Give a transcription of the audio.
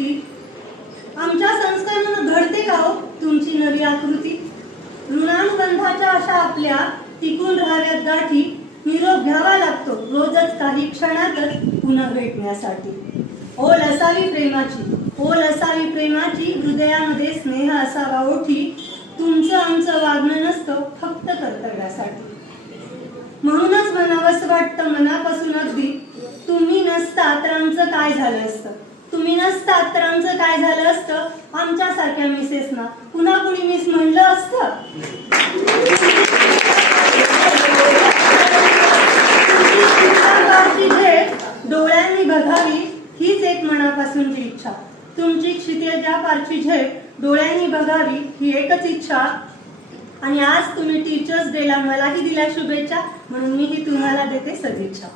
कृती, आमच्या संस्कारांना घडते का हो तुमची नवी आकृती? ऋणानुबंधाच्या अशा आपल्या टिकून राहाव्यात गाठी, निरोप घ्यावा लागतो रोजच काही क्षणातच पुन्हा भेटण्यासाठी. ओल असावी प्रेमाची, ओल असावी प्रेमाची, हृदयामध्ये स्नेह असावा ओठी, तुमचं आमचं वागणं नसतं फक्त कर्तव्यासाठी. म्हणूनच म्हणावंसं वाटतं मनापासून अगदी, तुम्ही नसता तर आमचं काय झालं असतं, तुम्ही नसता तर आमचं काय झालं असतं, आमच्यासारख्या मिसेसना पुन्हा कुणी मिस म्हणलं असतं. डोळ्यांनी बघावी हीच एक मनापासूनची इच्छा, तुमची क्षितिजापारची झेप डोळ्यांनी बघावी ही एकच इच्छा. आणि आज तुम्ही टीचर्स डेला मलाही दिल्या शुभेच्छा, म्हणून मीही तुम्हाला देते सदिच्छा.